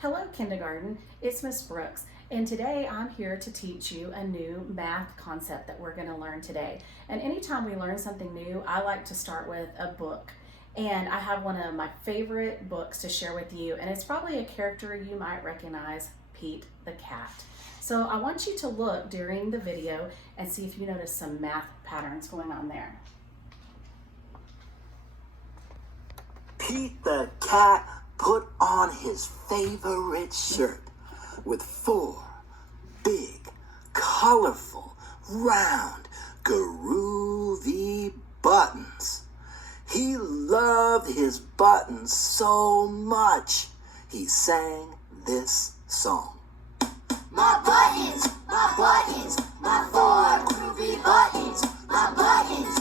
Hello kindergarten, it's Miss Brooks, and today I'm here to teach you a new math concept that we're going to learn today. And anytime we learn something new, I like to start with a book. And I have one of my favorite books to share with you, and it's probably a character you might recognize, Pete the cat. So I want you to look during the video and see if you notice some math patterns going on there. Pete the cat put on his favorite shirt with 4 big, colorful, round, groovy buttons. He loved his buttons so much, he sang this song. My buttons, my 4 groovy buttons. My buttons,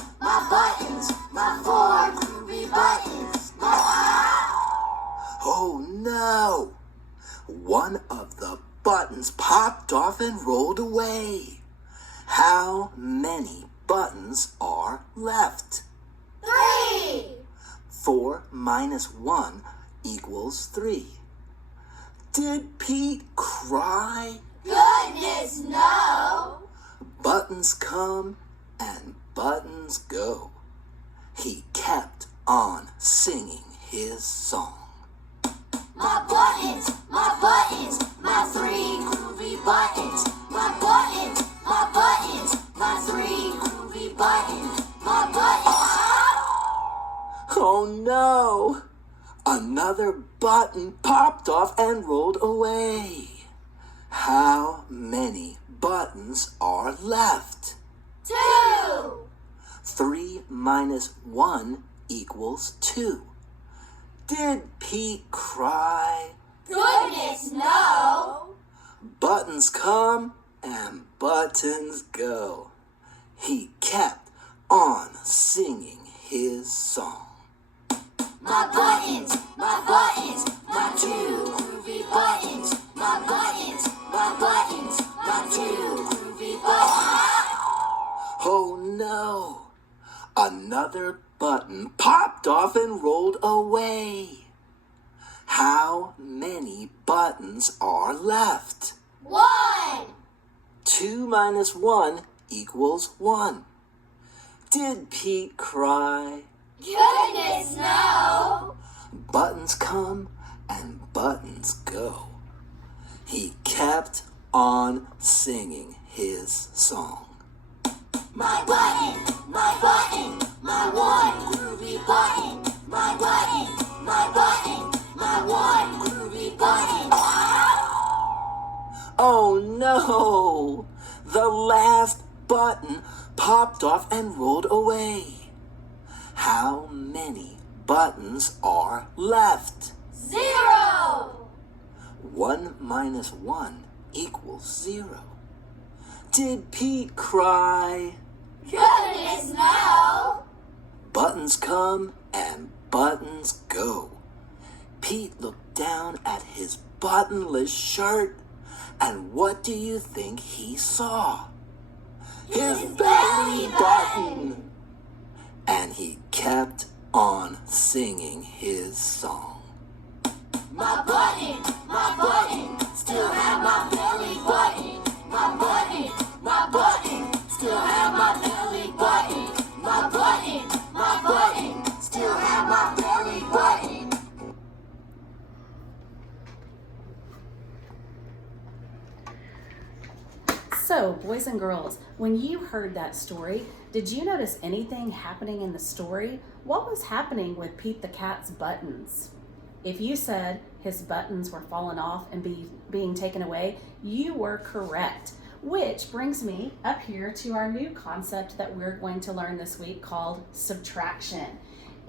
my 4 groovy buttons. Oh no! One of the buttons popped off and rolled away. How many buttons are left? 3. 4 minus 1 equals 3. Did Pete cry? Goodness, no. Buttons come and buttons go. He kept on singing his song. My buttons, my 3 groovy buttons. My buttons, my 3 groovy buttons. My buttons. Oh no! Another button popped off and rolled away. How many buttons are left? 2. 3 minus 1 equals 2. Did Pete cry? Goodness, no. Buttons come and buttons go. He kept on singing his song. My buttons, my 2 groovy buttons. My buttons, my 2 groovy buttons. Oh no! Another button popped off and rolled away. How many buttons are left? 1. 2 minus 1 equals 1. Did Pete cry? Goodness, no. Buttons come and buttons go. He kept on singing his song. My button, my 1 groovy button. My button, my 1 groovy button. Oh no! The last button popped off and rolled away. How many buttons are left? 0. 1 minus 1 equals 0. Did Pete cry? Goodness, no. Buttons come and buttons go. Pete looked down at his buttonless shirt, and what do you think he saw? His belly button! And he kept on singing his song. My button, still have my belly button. My button, still have my belly button. My button, still have my belly button. So, boys and girls, when you heard that story, did you notice anything happening in the story? What was happening with Pete the cat's buttons? If you said his buttons were falling off and being taken away, you were correct. Which brings me up here to our new concept that we're going to learn this week called subtraction.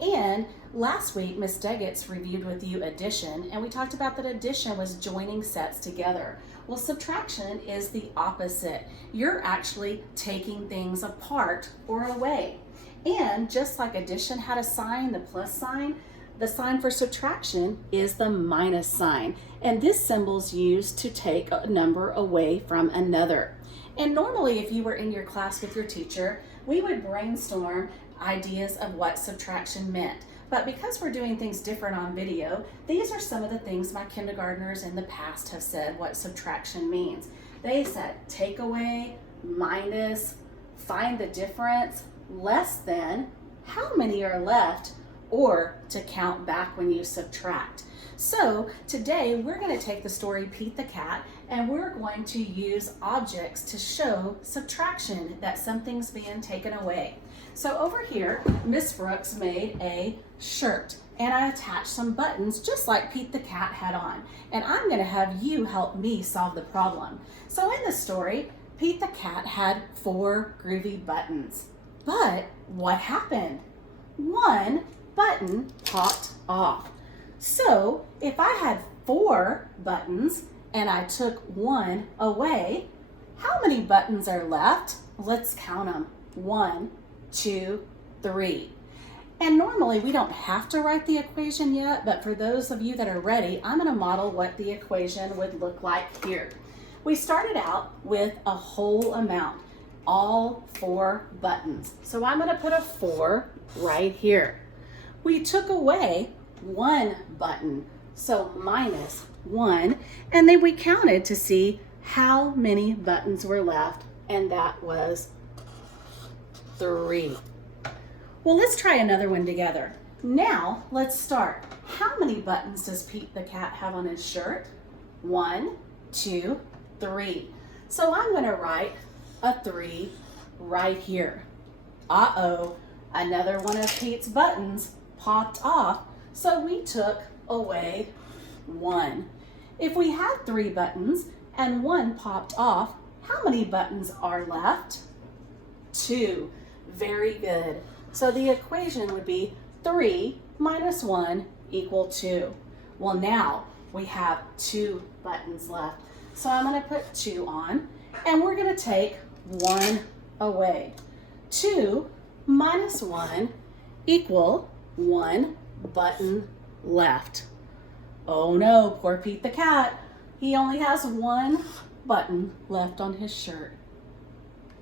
And last week, Miss Deggetts reviewed with you addition, and we talked about that addition was joining sets together. Well, subtraction is the opposite. You're actually taking things apart or away. And just like addition had a sign, the plus sign, the sign for subtraction is the minus sign. And this symbol's used to take a number away from another. And normally, if you were in your class with your teacher, we would brainstorm ideas of what subtraction meant. But because we're doing things different on video, these are some of the things my kindergartners in the past have said what subtraction means. They said take away, minus, find the difference, less than, how many are left, or to count back when you subtract. So today we're going to take the story Pete the Cat and we're going to use objects to show subtraction, that something's being taken away. So over here, Miss Brooks made a shirt and I attached some buttons just like Pete the Cat had on. And I'm going to have you help me solve the problem. So in the story, Pete the Cat had 4 groovy buttons. But what happened? One button popped off. So if I had 4 buttons and I took 1 away, how many buttons are left? Let's count them. 1, 2, 3. And normally we don't have to write the equation yet, but for those of you that are ready, I'm going to model what the equation would look like here. We started out with a whole amount, all 4 buttons. So I'm going to put a 4 right here. We took away 1 button, so minus 1, and then we counted to see how many buttons were left, and that was 3. Well, let's try another one together. Now, let's start. How many buttons does Pete the Cat have on his shirt? 1, 2, 3. So I'm going to write a 3 right here. Uh-oh, another one of Pete's buttons popped off, so we took away 1. If we had 3 buttons and 1 popped off, how many buttons are left? 2. Very good. So the equation would be 3 minus 1 equal 2. Well, now we have 2 buttons left. So I'm going to put 2 on, and we're going to take 1 away. 2 minus 1 equal 1 button left. Oh no, poor Pete the Cat. He only has 1 button left on his shirt.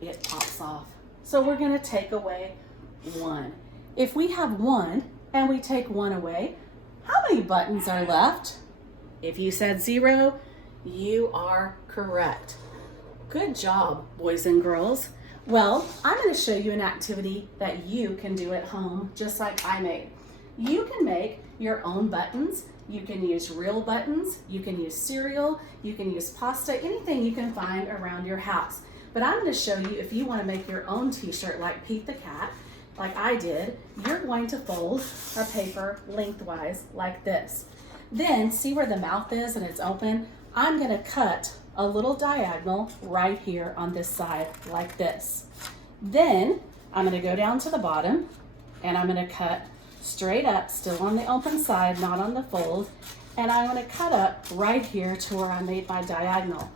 It pops off. So we're going to take away 1. If we have 1 and we take 1 away, how many buttons are left? If you said 0, you are correct. Good job, boys and girls. Well, I'm going to show you an activity that you can do at home, just like I made. You can make your own buttons. You can use real buttons. You can use cereal. You can use pasta, anything you can find around your house. But I'm going to show you if you want to make your own t-shirt like Pete the Cat, like I did, you're going to fold a paper lengthwise like this. Then see where the mouth is and it's open? I'm going to cut a little diagonal right here on this side like this. Then I'm going to go down to the bottom and I'm going to cut straight up, still on the open side, not on the fold, and I'm going to cut up right here to where I made my diagonal.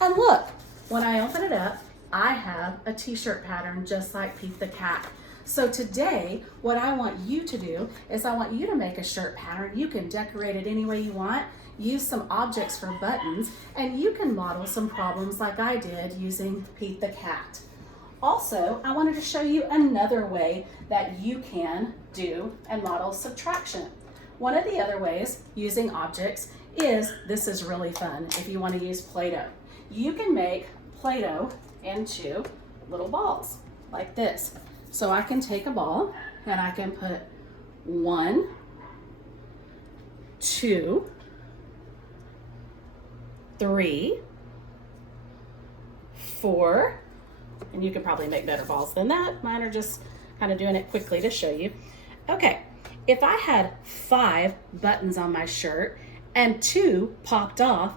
And look, when I open it up, I have a t-shirt pattern just like Pete the Cat. So today, what I want you to do is I want you to make a shirt pattern. You can decorate it any way you want, use some objects for buttons, and you can model some problems like I did using Pete the Cat. Also, I wanted to show you another way that you can do and model subtraction. One of the other ways using objects is, this is really fun if you want to use Play-Doh. You can make Play-Doh into little balls like this. So I can take a ball and I can put 1, 2, 3, 4, and you could probably make better balls than that. Mine are just kind of doing it quickly to show you. Okay, if I had 5 buttons on my shirt and 2 popped off,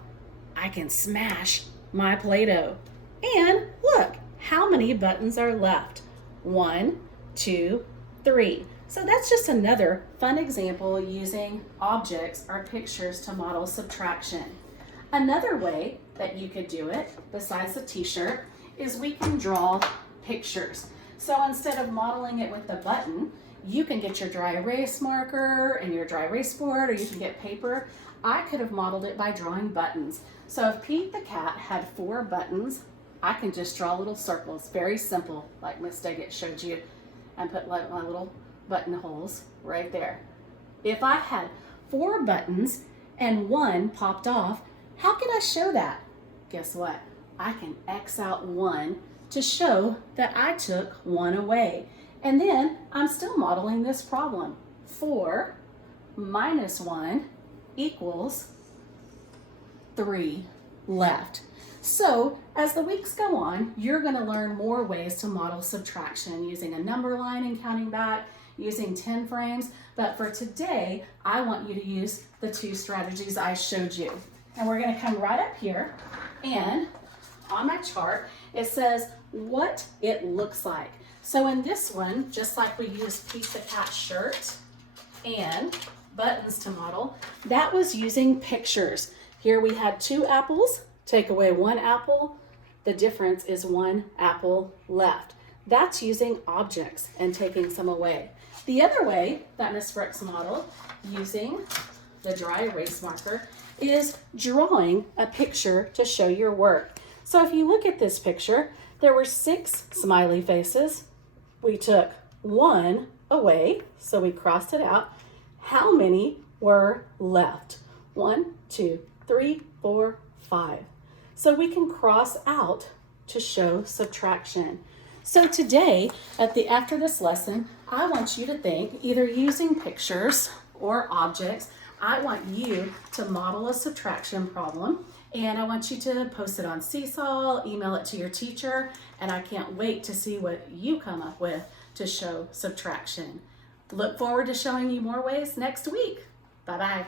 I can smash my Play-Doh. And look, how many buttons are left? 1, 2, 3. So that's just another fun example using objects or pictures to model subtraction. Another way that you could do it, besides the t-shirt, is we can draw pictures. So instead of modeling it with the button, you can get your dry erase marker and your dry erase board, or you can get paper. I could have modeled it by drawing buttons. So if Pete the Cat had 4 buttons, I can just draw little circles, very simple, like Miss Daggett showed you, and put like my little buttonholes right there. If I had 4 buttons and 1 popped off, how can I show that? Guess what? I can X out 1 to show that I took 1 away. And then I'm still modeling this problem. 4 minus 1 equals 3 left. So as the weeks go on, you're going to learn more ways to model subtraction using a number line and counting back, using 10 frames. But for today, I want you to use the 2 strategies I showed you. And we're going to come right up here, and on my chart, it says what it looks like. So in this one, just like we used Pete the Cat's shirt and buttons to model, that was using pictures. Here we had 2 apples, take away 1 apple, the difference is 1 apple left. That's using objects and taking some away. The other way that Miss Brooks modeled using the dry erase marker is drawing a picture to show your work. So if you look at this picture, there were 6 smiley faces. We took 1 away, so we crossed it out. How many were left? 1, 2, 3, 4, 5. So we can cross out to show subtraction. So today, after this lesson, I want you to think, either using pictures or objects, I want you to model a subtraction problem, and I want you to post it on Seesaw, email it to your teacher, and I can't wait to see what you come up with to show subtraction. Look forward to showing you more ways next week. Bye-bye.